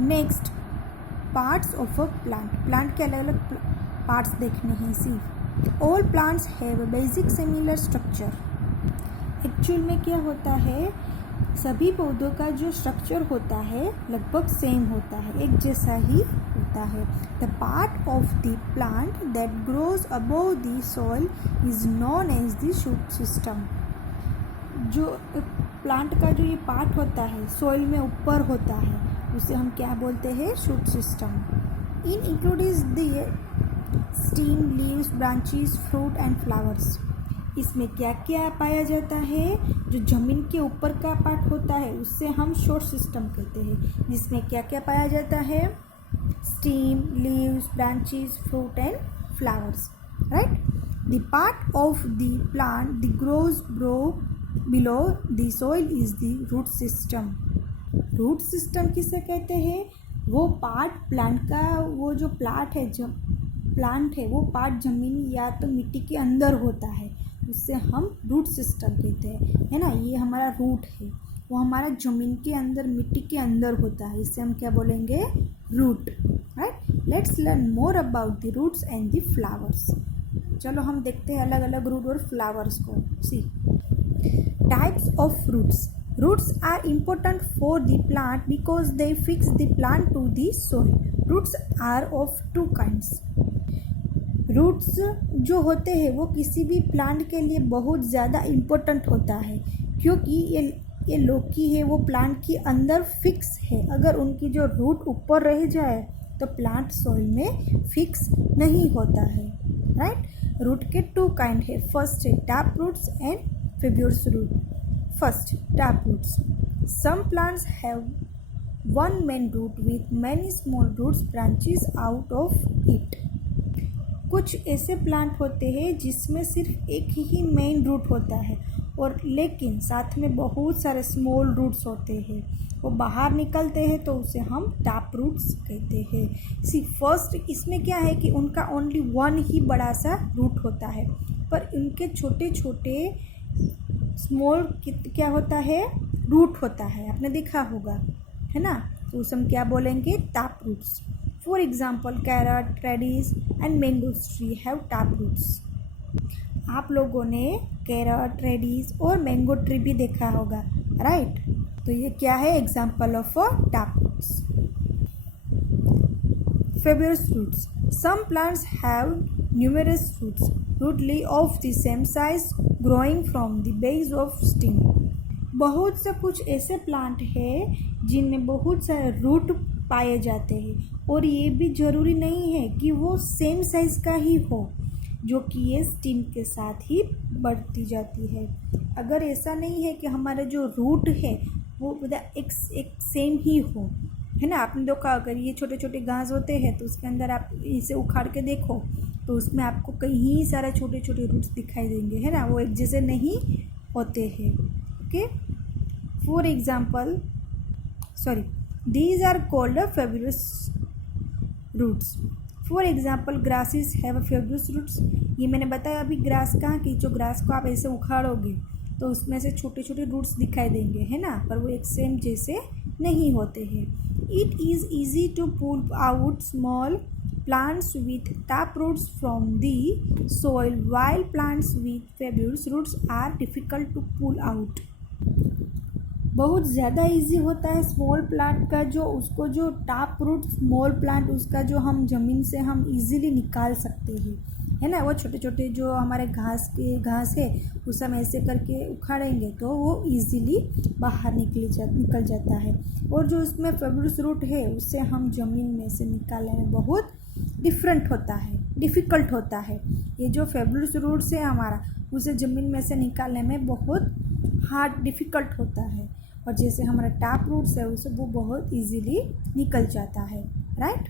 Next, parts of a plant. Plant के अलग अलग पार्ट्स देखने हैं. See, all plants have a basic similar structure. Actual में क्या होता है, सभी पौधों का जो स्ट्रक्चर होता है लगभग सेम होता है, एक जैसा ही होता है. The part of the plant that grows above the soil is known as the shoot system. जो प्लांट का जो ये पार्ट होता है सॉइल में ऊपर होता है उसे हम क्या बोलते हैं, shoot system. In includes the steam, leaves, branches, fruit and flowers. इसमें क्या क्या पाया जाता है, जो ज़मीन के ऊपर का पार्ट होता है उससे हम शूट सिस्टम कहते हैं. जिसमें क्या क्या पाया जाता है, stem, leaves, branches, fruit and flowers. Right. The part of the plant the grows below the soil is the root system. Root system किसे कहते हैं, वो पार्ट प्लांट का, वो जो प्लांट है वो पार्ट जमीन या तो मिट्टी के अंदर होता है, उससे हम रूट सिस्टम कहते हैं. है ना, ये हमारा रूट है, वो हमारा ज़मीन के अंदर, मिट्टी के अंदर होता है, इससे हम क्या बोलेंगे, root. Right. Let's learn more about the roots and the flowers. चलो हम देखते हैं अलग अलग रूट और फ्लावर्स को. See, types of roots. Roots are important for the plant because they fix the plant to the soil. Roots are of two kinds. Roots जो होते हैं वो किसी भी प्लांट के लिए बहुत ज़्यादा इम्पोर्टेंट होता है, क्योंकि ये लौकी है वो प्लांट के अंदर फिक्स है. अगर उनकी जो रूट ऊपर रह जाए तो प्लांट सॉइल में फिक्स नहीं होता है. राइट. रूट के टू काइंड है. फर्स्ट है tap roots and fibrous root. First, tap roots. Some plants have one main root with many small roots branches out of it. कुछ ऐसे प्लांट होते हैं जिसमें सिर्फ एक ही मेन रूट होता है और लेकिन साथ में बहुत सारे स्मॉल रूट्स होते हैं, वो बाहर निकलते हैं तो उसे हम टैप रूट्स कहते हैं. सी, फर्स्ट इसमें क्या है कि उनका ओनली वन ही बड़ा सा रूट होता है, पर इनके छोटे छोटे स्मॉल क्या होता है, रूट होता है. आपने देखा होगा, है ना, तो उसे हम क्या बोलेंगे, tap roots. For example, carrot, radish and mango tree have tap roots. आप लोगों ने कैरेट, रेडिश और मैंगो ट्री भी देखा होगा. राइट. तो ये क्या है, example of tap roots. fibrous roots. Some plants have numerous roots, rudely of the same size, growing from the base of stem. बहुत से कुछ ऐसे प्लांट हैं जिनमें बहुत सारे रूट पाए जाते हैं और ये भी ज़रूरी नहीं है कि वो सेम साइज़ का ही हो, जो कि ये स्टेम के साथ ही बढ़ती जाती है. अगर ऐसा नहीं है कि हमारा जो रूट है वो एक सेम ही हो, है ना. आपने देखा, अगर ये छोटे छोटे घास होते हैं तो उसके अंदर आप इसे उखाड़ के देखो तो उसमें आपको कई सारे छोटे छोटे रूट्स दिखाई देंगे, है ना, वो एक जैसे नहीं होते हैं. Okay. For example, these are called fibrous roots. For example, grasses have fibrous roots. ये मैंने बताया अभी ग्रास का, कि जो ग्रास को आप ऐसे उखाड़ोगे तो उसमें से छोटे छोटे रूट्स दिखाई देंगे, है ना, पर वो एक सेम जैसे नहीं होते हैं. It is easy to pull out small plants with tap roots from the soil, while plants with fibrous roots are difficult to pull out. बहुत ज़्यादा इजी होता है स्मॉल प्लांट का, जो उसको जो टैप रूट स्मॉल प्लांट उसका जो हम ज़मीन से हम इजीली निकाल सकते हैं, है ना. वो छोटे छोटे जो हमारे घास है उसे हम ऐसे करके उखाड़ेंगे तो वो इजीली बाहर निकल जाता है. और जो उसमें fibrous रूट है उससे हम ज़मीन में से निकालने में बहुत डिफ़िकल्ट होता है. ये जो fibrous रूट्स है हमारा, उसे ज़मीन में से निकालने में बहुत डिफ़िकल्ट होता है, और जैसे हमारा टैप रूट्स है उसे वो बहुत इजीली निकल जाता है. राइट.